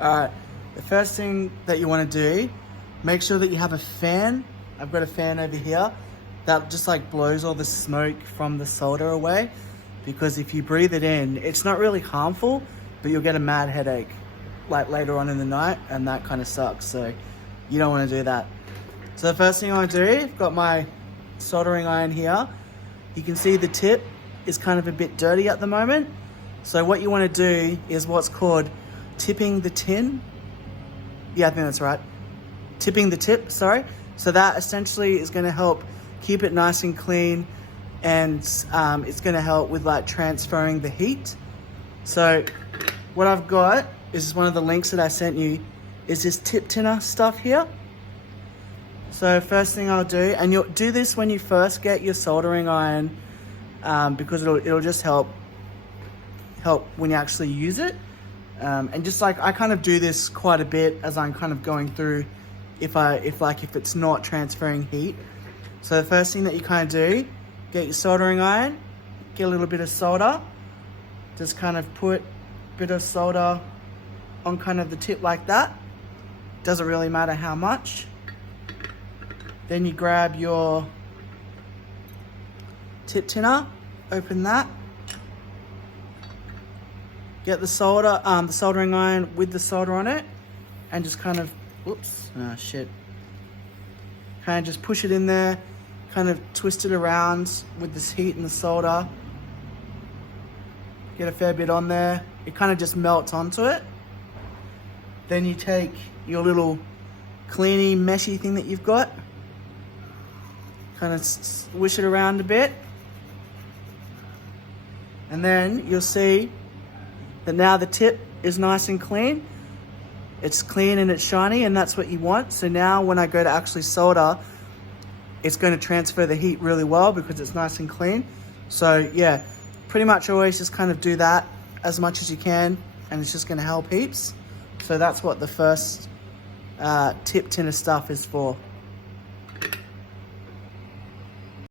Alright, the first thing that you want to do, make sure that you have a fan. I've got a fan over here that just like blows all the smoke from the solder away, because if you breathe it in, it's not really harmful, but you'll get a mad headache like later on in the night, and that kind of sucks, so you don't want to do that. So the first thing I want to do, I've got my soldering iron here. You can see the tip is kind of a bit dirty at the moment. So what you want to do is what's called tipping the tin. Yeah, I think that's right. Tipping the tip, sorry. So that essentially is going to help keep it nice and clean, and it's going to help with like transferring the heat. So what I've got is one of the links that I sent you, is this tip tinner stuff here. So first thing I'll do, and you'll do this when you first get your soldering iron, because it'll just help when you actually use it. And just like I kind of do this quite a bit as I'm kind of going through if it's not transferring heat. So the first thing that you kind of do, get your soldering iron, get a little bit of solder, just kind of put a bit of solder on kind of the tip like that. Doesn't really matter how much. Then you grab your tip tinner, open that, get the solder, the soldering iron with the solder on it, and just kind of, whoops, kind of just push it in there, kind of twist it around with this heat and the solder. Get a fair bit on there. It kind of just melts onto it. Then you take your little cleany, meshy thing that you've got, kind of swish it around a bit, and then you'll see that now the tip is nice and clean. It's clean and it's shiny, and that's what you want. So now when I go to actually solder, it's going to transfer the heat really well because it's nice and clean. So yeah, pretty much always just kind of do that as much as you can, and it's just going to help heaps. So that's what the first tip tinner stuff is for.